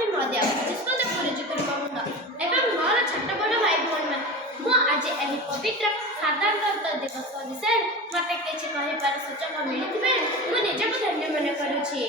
राष्ट्रपति महोदय विश्वले परिचित बंद एवं मोर छोट बड़ भाई भौणी मान मु आज एही पवित्र साधारणतंत्र दिवस विषय मते किछि कहिबार सूचक मिलिथिबे मु निजको धन्य मन करूछि।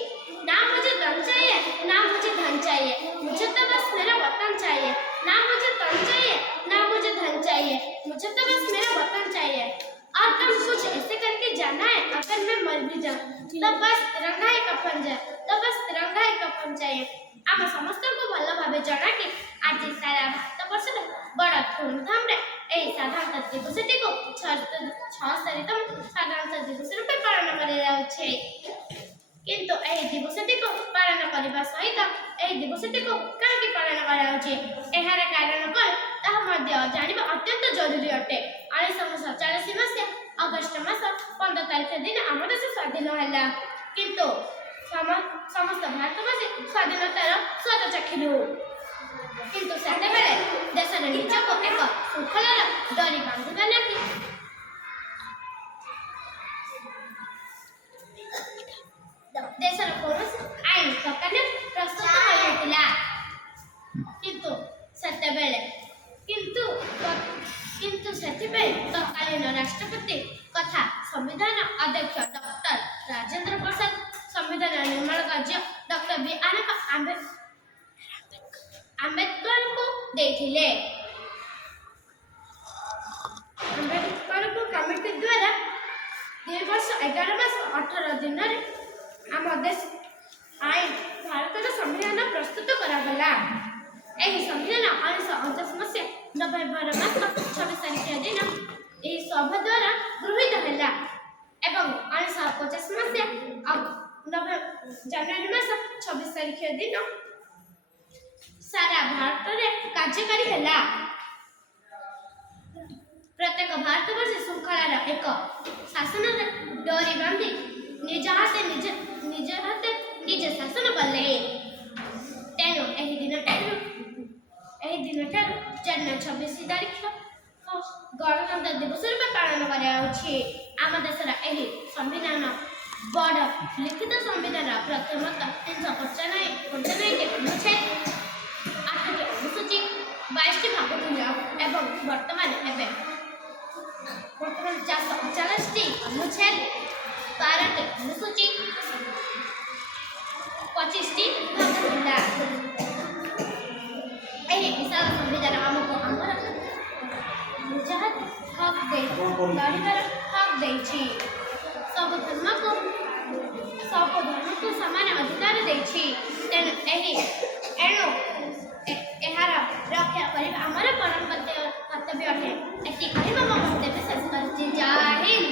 ना मुझे धन चाहिए ना मुझे धन चाहिए, मुझे तो बस मेरा वतन चाहिए। ना मुझे धन चाहिए ना मुझे धन चाहिए, मुझे तो बस मेरा वतन चाहिए। और तुम कुछ ऐसे करके जाना है, अगर मैं मर भी जाऊं तो बस तिरंगा ही कफन जाए, तो बस तिरंगा ही कफन चाहिए। आम समस्त को भल भाव जना कि आज सारा भारतवर्ष बड़ धूमधाम यही साधारणतंत्र दिवसटी को 76तम साधारणतंत्र दिवस रूपे पालन कर किंतु एही दिवसटी को पालन करने सहित एही दिवसटी को कहीं पालन करार कारण कौन ताहा जानिबा अत्यंत जरूरी अटे। 1947 मसीहा अगस्ट मास 15 तारिख दिन आम देश स्वाधीन है, किंतु समस्त भारतवासी स्वाधीनतार स्वाद चखिलु, किंतु से देशर निजक एक श्रृंखलार डरी बांधिबा लागि देशर कौन आईन सरकार प्रस्तुत होइतिला, किंतु तत्कालीन राष्ट्रपति तथा संविधान अध्यक्ष डॉक्टर राजेंद्र प्रसाद संविधान निर्माण कार्य डॉक्टर बी.आर. आंबेडकर को देथिले। आंबेडकर को कमिटी द्वारा 2 वर्ष 11 मास 18 दिन आम देश आईन भारत संविधान प्रस्तुत करागला। यही संविधान 1949 मसीहा नवेम्बर मास 26 तारिख दिन यही सभा द्वारा गृहीत है एवं 1950 मसीहा जनवरी मास 26 तारिख दिन सारा भारत में कार्यकारी है। प्रत्येक भारतवर्षी श्रृंखलार एक शासन डोरी बांधि निज हाथे निज शासन कले। तेणु एही दिन जन्म 26 तारिख गणतंत्र दिवस रूप पालन आम देशर एही संविधान बड़ लिखित संविधान प्रथमतः 395 अनुच्छेद 8 अनुसूची 22 भाग एवं वर्तमान 449 अनुच्छेद 12 अनुसूची 25 भाग विशाल संविधान आमको आमर हक देछि सब धर्म को समान अधिकार देछि। तेणु एहार रक्षा करबा हमर परम कर्तव्य है। एति कहबा मो वक्तव्य शेष करछि। जय हिंद।